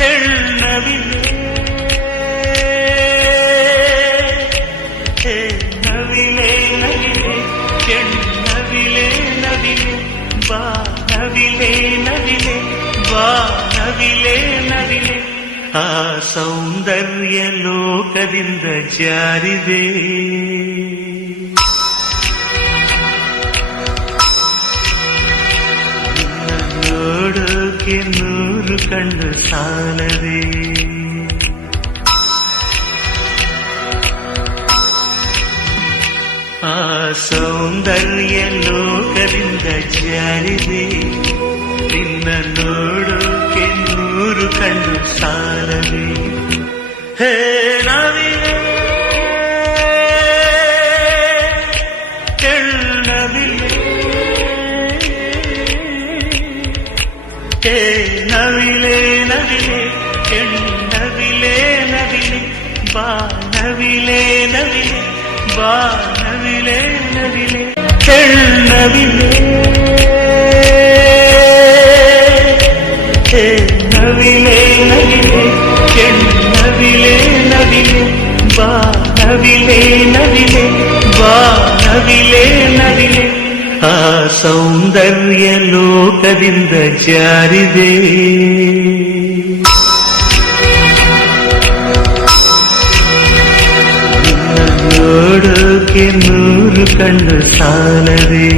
ಹೆಣ್ಣವಿಲೆ ನವಿಲೆ ನವಿಲೆ ಹೆಣ್ಣವಿಲೆ ನವಿಲೆ ಬಾ ನವಿಲೆ ನವಿಲೆ ಬಾ ನವಿಲೆ ನವಿಲೆ ಆ ಸೌಂದರ್ಯ ಲೋಕದಿಂದ ಜಾರಿದೆ ನೋಡೋಕೆ 100 ಕಣ್ಣು ಸಾಲದೆ ಆ ಸೌಂದರ್ಯ ಲೋಕದಿಂದ ಜಾರಿದೆ ನಿನ್ನ ನೋಡೋಕೆ 100 ಕಣ್ಣು ಸಾಲದೆ ಹೇ ನವಿಲೆ ಹೆಣ್ಣವಿಲೆ ಹೇ ನವಿಲೆ ನವಿಲೆ ಹೆಣ್ಣವಿಲೆ ನವಿಲೆ ಬಾ ನವಿಲೆ ನವಿಲೆ ಬಾ ನವಿಲೆ ನವಿಲೆ ಹೆಣ್ಣವಿಲೆ ಹೇ ನವಿಲೆ ನವಿಲೆ ಹೆಣ್ಣವಿಲೆ ನವಿಲೆ ಬಾ ನವಿಲೆ ನವಿಲೆ ಬಾ ನವಿಲೆ ನವಿಲೆ ಆ ಸೌಂದರ್ಯ ಲೋಕದಿಂದ ಜಾರಿದೆ ನೋಡೋಕೆ 100 ಕಣ್ಣು ಸಾಲದೆ